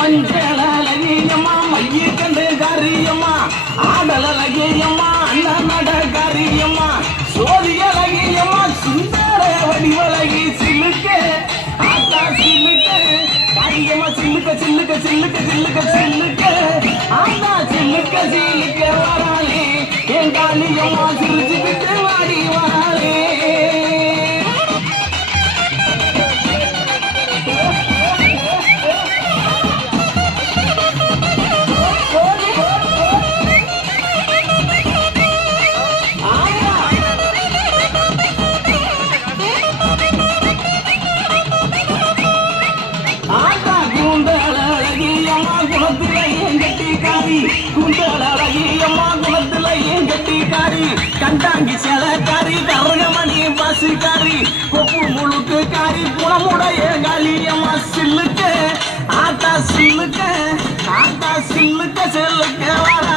மஞ்சளகியம்மா மைய கண்டு காரியம்மா ஆடலகியம்மா அண்ணனட காரியம்மா சோதியலகியம்மா சுந்தர வடிவலகி சிலுக்க ஆத்தா சிலுக்க காரியம்மா சில்லுக்க சில்லுக்க சில்லுக்க சில்லுக்க சில்லுக்க ஆத்தா சில்லுக்க சில்லுக்க வராளே என் காளியம்மா சிரிச்சுக்கிட்டு வாடி வராளே கண்டாங்கி செலக்காரி கரகமணி பசுக்காரி கொப்பு முழுக்கு காரி குணமுடைய காளியம்மா சில்லுக்க ஆத்தா சில்லுக்க செல்லுக்க